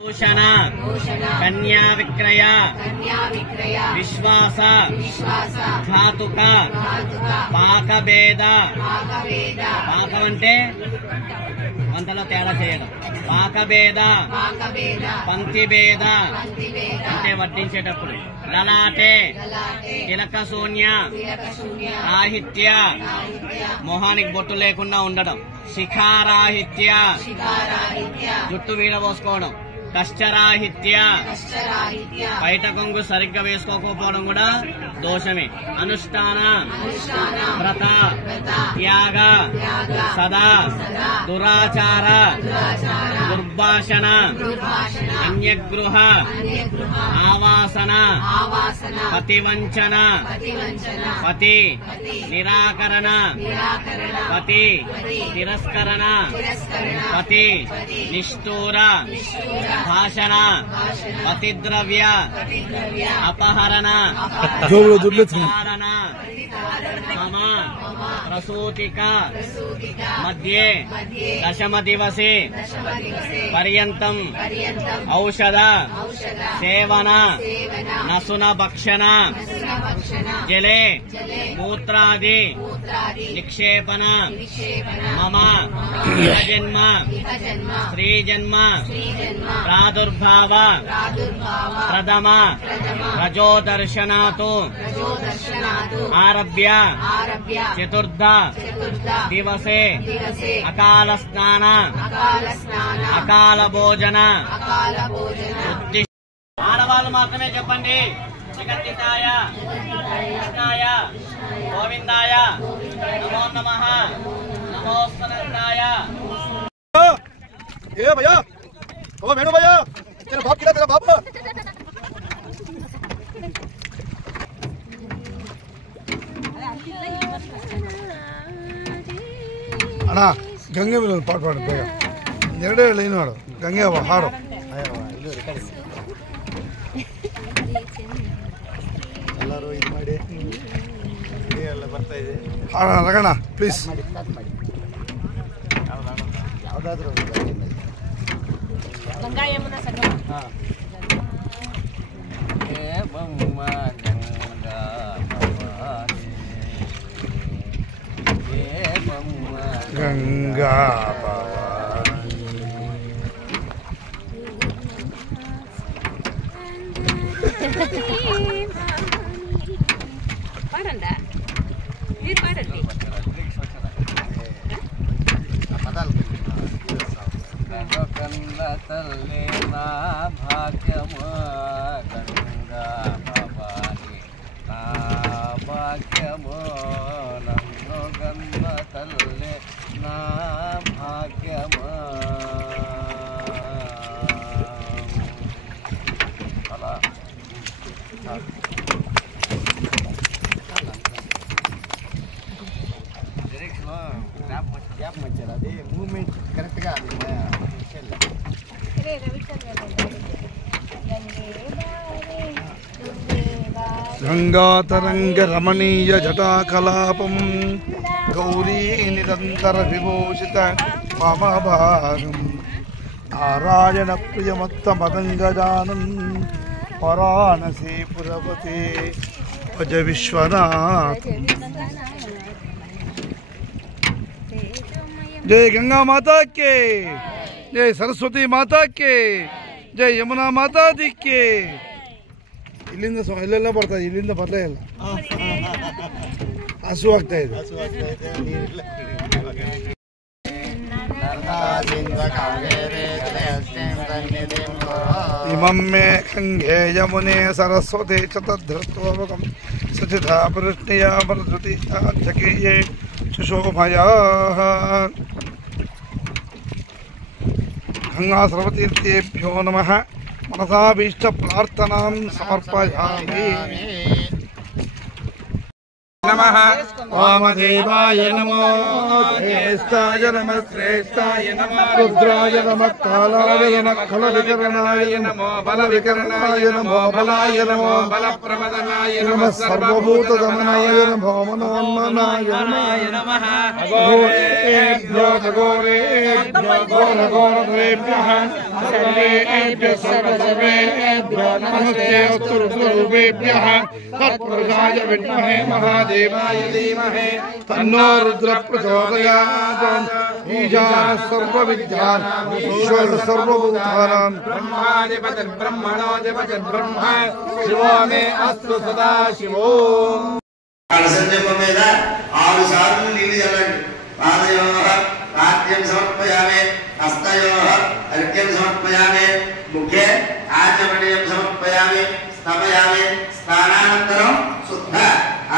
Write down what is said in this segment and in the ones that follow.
भूषण कन्या विक्रय विश्वास घातुक पाकभेद पाकमंटे अंतलो तेड़ा चेयडं पाकभेद पंक्तिभेद अंटे वड्डिंचेटप्पुडु ललाटे तिलक शून्य राहित्य मोहानिकि बोट्टु लेकुंडा उंडडं शिखाराहित्य जुट्टु वीडबोसुकोवडं कष्टराहित्य बैठ కొంగు సరిగ్గా వేసుకోకపోవడం కూడా దోషమే అనుష్ఠాన వ్రత త్యాగ సదా దురాచార దుర్భాషణ అన్యగృహ ఆవాసన పతివంచన పతి నిరాకరణ పతి తిరస్కరణ పతి నిష్ఠూర भाषण पतिद्रव्य अपहरण मम प्रसूतिक मध्ये दशम दिवसे पर्यन्तम् औषध सेवन नसुन भक्षण जले मूत्रादि निक्षेपण मम जन्म स्त्री जन्म प्रादुर्भाव प्रथम रजोदर्शनात् आरभ्य चतुर्थ दिवसे अकाल स्नान अकाल भोजन आडवाళ్ళు మాత్రమే చెప్పండి జగద్దితాయ కృష్ణాయ గోవిందాయ నమో నమః నమోస్తనంతాయ ए भैया ओ मेनू भैया तेरा बाप किधर तेरा बाप अण्णा गंगे में पाट पाड़ बेग ಎರಡೇ ಲೈನ್ ಮಾಡು ಗಂಗೆ ಹಾಡು ಎಲ್ಲರೂ ಇದು ಮಾಡಿ ಎಲ್ಲ ಬರ್ತಾ ಇದೆ ಹಾಡ ರಗಣ ಪ್ಲೀಸ್ ಯಾವುದಾದ್ರೂ गंगा यमुना संगम गंगा पाडंडा మీరు పాడండి కన్న తల్లి నా భాగ్యము గంగా భవాని నా భాగ్యము నన్ను గన్న తల్లి నా భాగ్యము అలా గ్యాప్ మంచిది అది మూవ్మెంట్ కరెక్ట్గా गंगा तरंग रमणीय जटाकलापम गौरी निरंतर विभूषित ममभारम नारायण प्रियमत्त मदंगजानन पराणसी पुरवते भज विश्वनाथ। जय गंगा माता के, जय सरस्वती माता के, जय यमुना माता दी के। ಇಲ್ಲಿಂದ ಇಲ್ಲೆಲ್ಲ ಬರ್ತಾ ಇಲ್ಲಿಂದ ಬರಲೇ ಇಲ್ಲ ಹಸು ಆಗ್ತಾ ಇದೆ ಇಮಮ್ಮೆ ಗಂಗೆ ಯಮುನೆ ಸರಸ್ವತಿ ಚತುರ್ಧೃತ್ವಂ ಸಚಿತಾ ಪೃಷ್ಣಿಯ ಮೃದುತಿ ಜಕೀಯೇ ಸುಶೋಭಯ ಗಂಗಾ ಸರ್ವತೀರ್ಥೇಭ್ಯೋ ನಮಃ मनसाभीष्ट प्रार्थना समर्पयामि। नमः वामदेवाय नमो ज्येष्ठाय नमः श्रेष्ठाय नमः रुद्राय नमः कालाय नमः खलविकरणाय नमो बलविकरणाय नमो बलाय नमो बलप्रमदनाय नमः सर्वभूतदमनाय नमो मनोन्मनाय नमः अघोरेभ्यो घोरेभ्यः सर्वेभ्यः सर्वेभ्यो नमस्ते अस्तु रुद्ररूपेभ्यः तत्पुरुषाय विद्महे महादेवाय धीमहि तन्नो रुद्र प्रचोदयात् ईशानः सर्वविद्यान् ईश्वर सर्वभूतानां ब्रह्मणोऽधिपतिर्ब्रह्म शिवो मे अस्तु सदा शिवो संजम మీద 6 సార్లు నీళ్లు చల్లండి పాదయోః పాద్యం సమర్పయామి హస్తయోః అర్ఘ్యం సమర్పయామి ముఖే ఆచమనీయం సమర్పయామి స్థాపయామి స్నానానంతరం శుద్ధ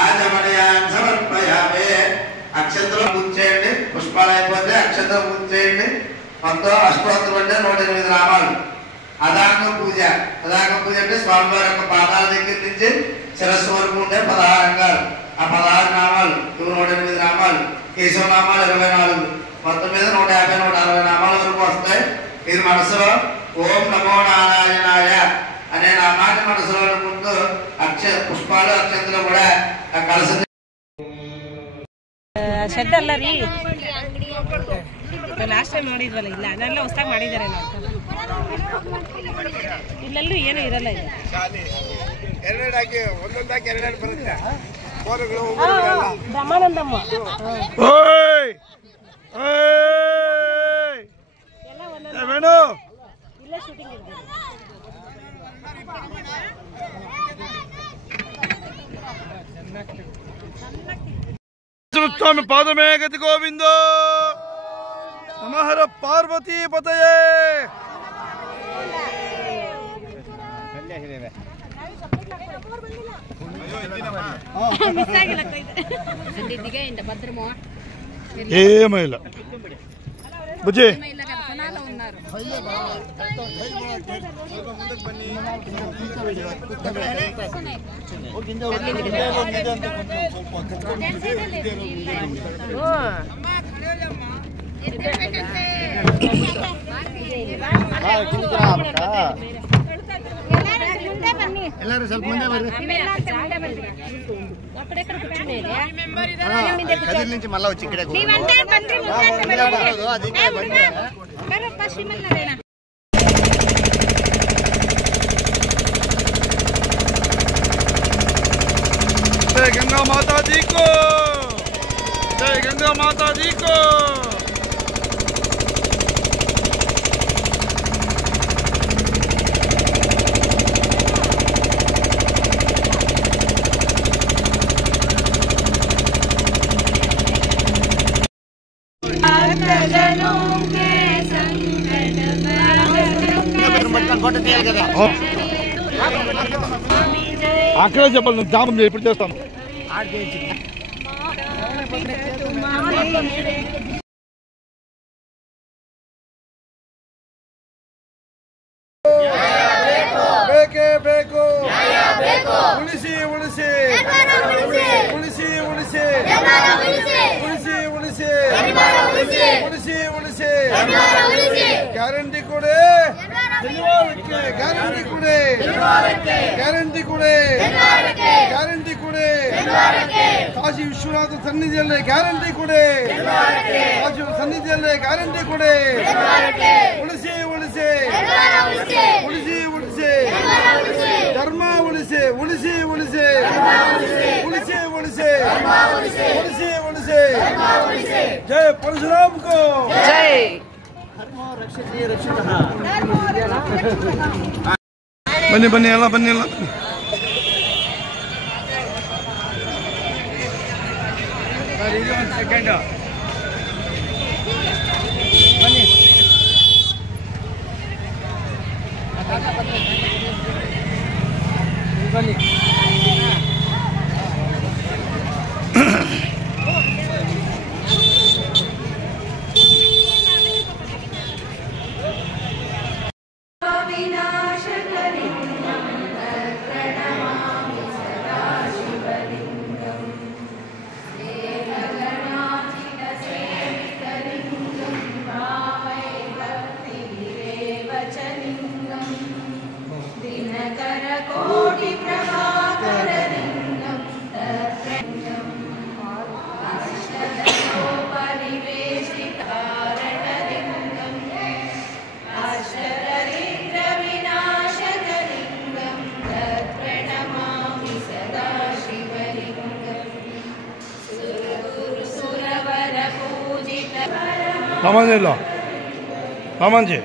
ఆచమనీయాన్ని సమర్పయామి అక్షంతలు పూజేయండి పుష్పాలు అయిపోతే అక్షంతలు పూజేయండి మొత్తం అష్టోత్తరం అంటే 108 నామాలు అదాంగ పూజ అంటే స్వామివారి యొక్క పాదాల దగ్గర నుంచి శిరస్సు వరకు ఉండే 16 అంగాలు ఆ 16 నామాలు 108 నామాలు కేశవ నామాలు 24 మొత్తం మీద 150 160 నామాల వరకు వస్తాయి. మీరు మనసులో ఓం నమో నారాయణాయ అనే నామాన్ని మనసులో అనుకుంటూ పుష్పాలు అక్షంతలు కూడా ఆ కలసం ಶೆಡ್ ಅಲ್ಲ ರೀ ಲಾಸ್ಟ್ ಟೈಮ್ ನೋಡಿದ್ವಲ್ಲ ಇಲ್ಲ ಅದೆಲ್ಲ ಹೊಸದಾಗಿ ಮಾಡಿದ್ದಾರೆ ಇಲ್ಲಲ್ಲೂ ಏನು ಇರಲ್ಲ ಇದು ಬ್ರಹ್ಮಾನಂದಮ್ಮ ಎಲ್ಲ ಒಂದೊಂದು ಇಲ್ಲ ಶೂಟಿಂಗ್ ಇರ್ಬೋದು. स्वामी पादमे गति गोविंदो नमः पार्वती पतये ఏమైలా బుజ్జి ಎಲ್ಲರೂ ಸ್ವಲ್ಪ ಮುಂದೆ ಬರ್ರಿ. ಕದಿರ್ నుంచి మళ్ళా వచ్చి ఇక్కడే जय गंगा माता जी को, जय गंगा माता जी को। అక్కడే చెప్పాలి నేను జాబం ఇప్పుడు చేస్తాను. ಬೇಕೇ ಬೇಕು ಉಳಿಸಿ ಉಳಿಸಿ ಉಳಿಸಿ ಉಳಿಸಿ ಉಳಿಸಿ ಉಳಿಸಿ ಉಳಿಸಿ ಉಳಿಸಿ ಗ್ಯಾರಂಟಿ ಕೊಡಿ ಗ್ಯಾರಂಟಿ ಕೊಡಿ ಗ್ಯಾರಂಟಿ ಕೊಡಿ ಗ್ಯಾರಂಟಿ ಕೊಡಿ ಕಾಶಿ ವಿಶ್ವನಾಥ ಸನ್ನಿಧಿಯಲ್ಲೇ ಗ್ಯಾರಂಟಿ ಕೊಡಿ ಕಾಶಿ ಸನ್ನಿಧಿಯಲ್ಲೇ ಗ್ಯಾರಂಟಿ ಕೊಡಿ ಉಳಿಸಿ ಉಳಿಸಿ ಉಳಿಸಿ ಉಳಿಸಿ ಧರ್ಮ ಉಳಿಸಿ ಉಳಿಸಿ ಉಳಿಸಿ ಉಳಿಸಿ ಉಳಿಸಿ ಉಳಿಸಿ ಉಳಿಸಿ ಜಯ ಪರಶುರಾಮ್ ಕೋ ಜೈ. ಬನ್ನಿ ಬನ್ನಿ ಎಲ್ಲ ಬನ್ನಿ ಎಲ್ಲ ಸೆಕೆಂಡ್ ಬನ್ನಿ. ಬನ್ನಿ రామాంజీ రామాంజీ